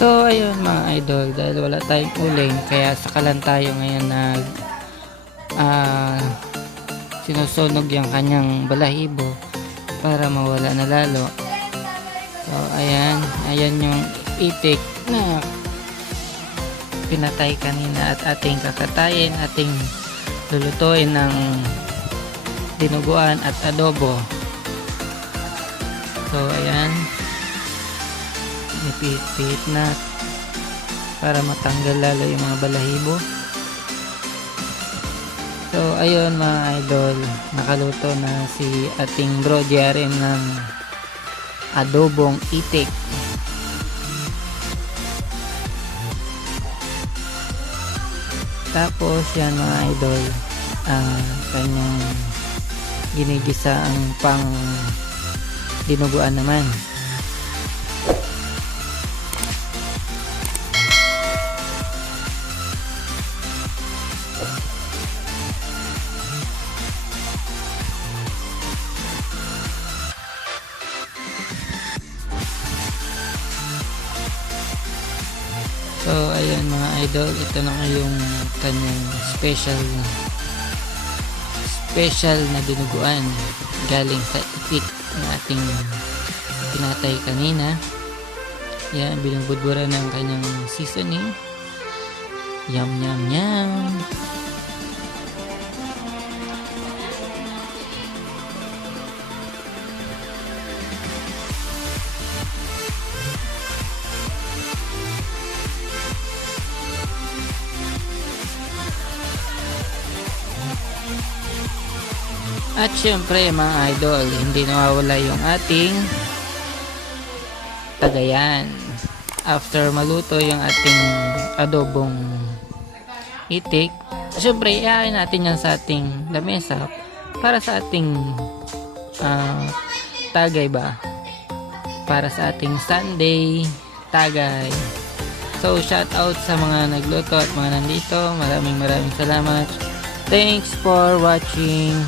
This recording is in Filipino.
So, ayun mga idol, dahil wala tayong uling, kaya sakalan tayo ngayon nag ah sinusunog yung kanyang balahibo para mawala na lalo. So, ayan, ayan yung itik na pinatay kanina at ating kakatayin, ating lulutuin ng dinuguan at adobo. So, ayan. Ipit-pit na para matanggal lalo yung mga balahibo. So, ayun mga idol, nakaluto na si ating bro Jaren ng adobong itik. Tapos yan mga idol, ang kanyang ginigisa ang pang dinuguan naman. So, ayun mga idol, ito na yung kanyang special special na dinuguan galing sa itik na ating pinatay kanina. Yan, binubudbura ng kanyang seasoning. Yum, yum, yum. At syempre mga idol, hindi nawawala yung ating tagayan. After maluto yung ating adobong itik, syempre iain natin yan sa ating lamesa para sa ating ah, tagay ba? Para sa ating Sunday tagay. So shout out sa mga nagluto at mga nandito. Maraming maraming salamat. Thanks for watching.